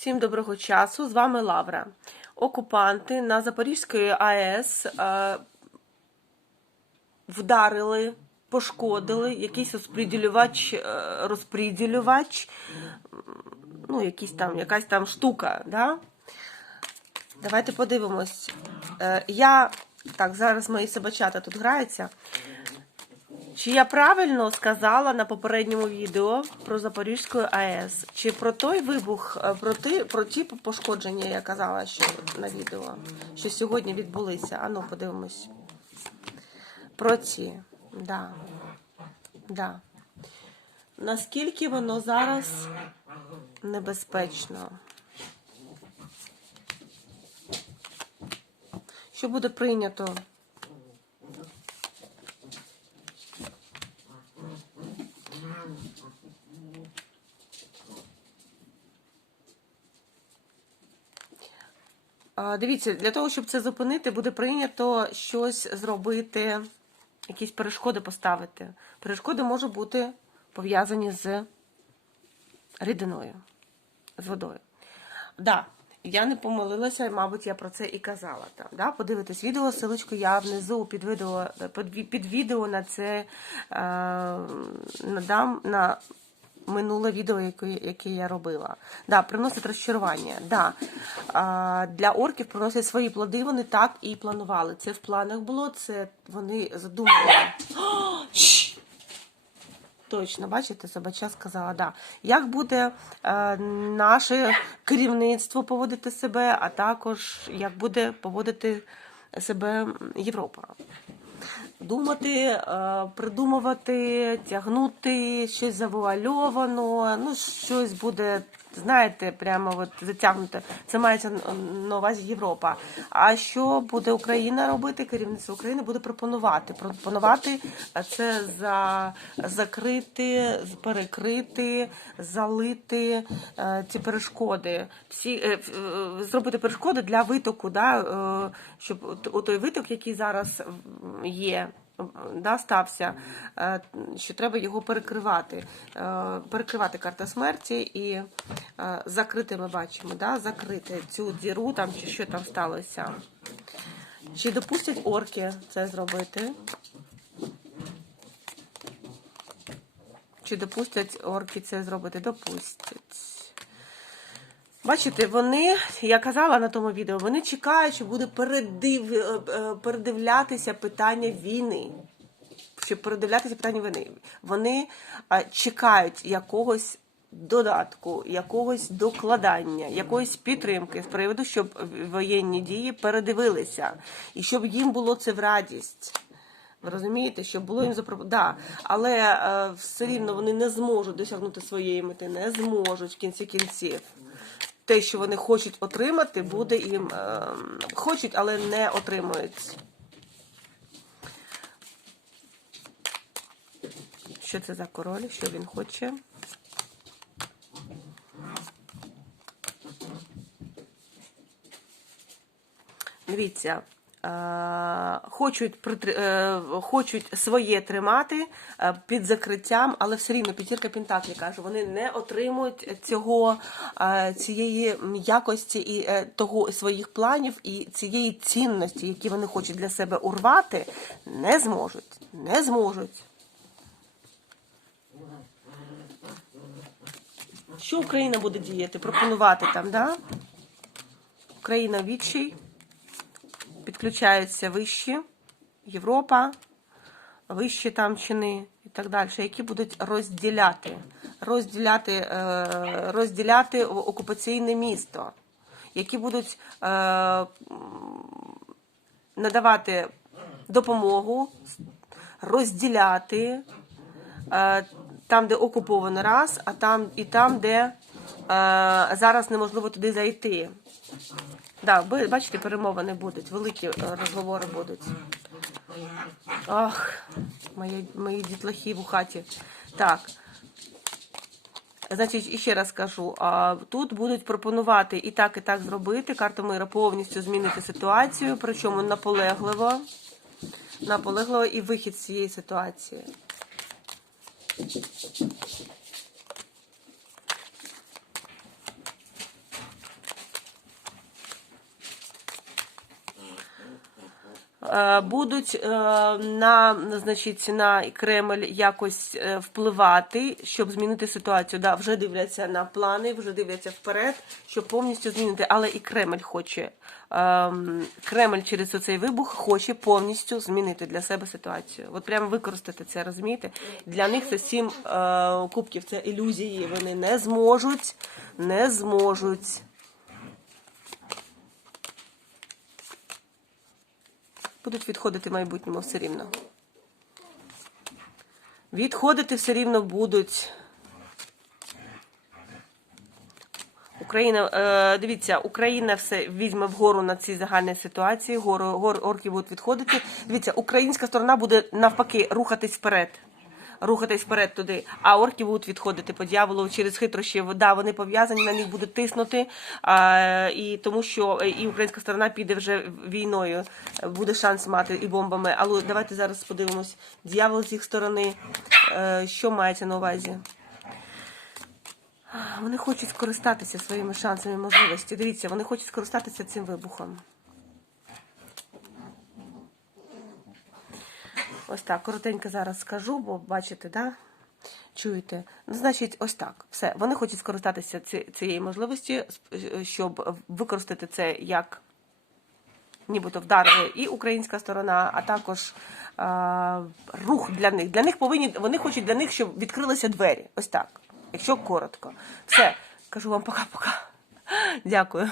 Всім доброго часу. З вами Лавра. Окупанти на Запорізької АЕС е, вдарили, пошкодили якийсь розподілювач, е, розподілювач, ну, якийсь там, якась там штука. Да? Давайте подивимось. Е, я так, зараз мої собачата тут граються. Чи я правильно сказала на попередньому відео про Запорізьку АЕС? Чи про той вибух, е, про ті, про ті пошкодження я казала, що на відео, що сьогодні відбулися? Ану, подивимось. Про ці. Да. Да. Наскільки воно зараз небезпечно? Що буде прийнято? Дивіться, для того, щоб це зупинити, буде прийнято щось зробити, якісь перешкоди поставити. Перешкоди можуть бути пов'язані з рідиною, з водою. Да, я не помилилася, мабуть, я про це і казала. Там, да? Подивитись відео, силочку я внизу під відео, під, під відео на це е, надам на минуле відео, яке, я робила. Да, приносить розчарування. Да. А, для орків приносять свої плоди, вони так і планували. Це в планах було, це вони задумували. Точно, бачите, собача сказала, да. Як буде е, наше керівництво поводити себе, а також як буде поводити себе Європа. Думати, е, придумувати, тягнути щось завуальовано, ну щось буде, знаєте, прямо от затягнуте. Це мається на увазі Європа. А що буде Україна робити? Керівництво України буде пропонувати. Пропонувати е, це за закрити, перекрити, залити е, ці перешкоди. Всі е, зробити перешкоди для витоку, да, щоб той виток, який зараз є. Да, стався, е, що треба його перекривати. Е, Перекривати карта смерті і е, закрити, ми бачимо, да, закрити цю діру там чи що там сталося. Чи допустять орки це зробити? Чи допустять орки це зробити? Допустять. Бачите, вони, я казала на тому відео, вони чекають, що буде передив, е, е, передивлятися питання війни. Щоб передивлятися питання війни. Вони е, чекають якогось додатку, якогось докладання, якоїсь підтримки з приводу, щоб воєнні дії передивилися. І щоб їм було це в радість. Ви розумієте, щоб було їм запропо... да, але е, все рівно вони не зможуть досягнути своєї мети, не зможуть в кінці кінців. Те, що вони хочуть отримати, буде їм е, хочуть, але не отримують. Що це за король? Що він хоче? Дивіться, хочуть, притри- е, хочуть своє тримати е, під закриттям, але все рівно п'ятірка Пентаклі каже, вони не отримують цього, е, цієї якості і е, того своїх планів і цієї цінності, які вони хочуть для себе урвати, не зможуть. Не зможуть. Що Україна буде діяти? Пропонувати там, да? Україна відчай підключаються вищі, Європа, вищі там чини і так далі, які будуть розділяти, розділяти, е, розділяти окупаційне місто, які будуть е, надавати допомогу, розділяти е, там, де окуповано раз, а там і там, де зараз неможливо туди зайти. Да, бачите, перемовини будуть, великі е, розговори будуть. Ах, мої, мої дітлахи в хаті. Так. Значить, іще раз кажу, тут будуть пропонувати і так, і так зробити. Карта мира повністю змінити ситуацію, причому наполегливо. Наполегливо і вихід з цієї ситуації. Будуть е, на, значить, на Кремль якось е, впливати, щоб змінити ситуацію. Да, вже дивляться на плани, вже дивляться вперед, щоб повністю змінити. Але і Кремль хоче. ем, Кремль через оцей вибух хоче повністю змінити для себе ситуацію. От прямо використати це, розумієте? Для них це сім е, кубків, це ілюзії. Вони не зможуть, не зможуть. Будуть відходити в майбутньому все рівно. Відходити все рівно будуть. Україна, е, дивіться, Україна все візьме вгору на цій загальній ситуації. Гору, гор, орки будуть відходити. Дивіться, українська сторона буде навпаки рухатись вперед. Рухатись вперед туди, а орки будуть відходити по дьяволу через хитрощі. Да, вони пов'язані, на них будуть тиснути. А, і тому що е, і українська сторона піде вже війною, буде шанс мати і бомбами. Але давайте зараз подивимось. Дьявол з їх сторони. Е, що мається на увазі? Вони хочуть скористатися своїми шансами можливості. Дивіться, вони хочуть скористатися цим вибухом. Ось так, коротенько зараз скажу, бо бачите, да? Чуєте? Ну, значить, ось так. Все. Вони хочуть скористатися цією можливості, щоб використати це як нібито вдарили і українська сторона, а також а, рух для них. Для них повинні вони хочуть для них, щоб відкрилися двері. Ось так. Якщо коротко. Все, кажу вам пока-пока. Дякую.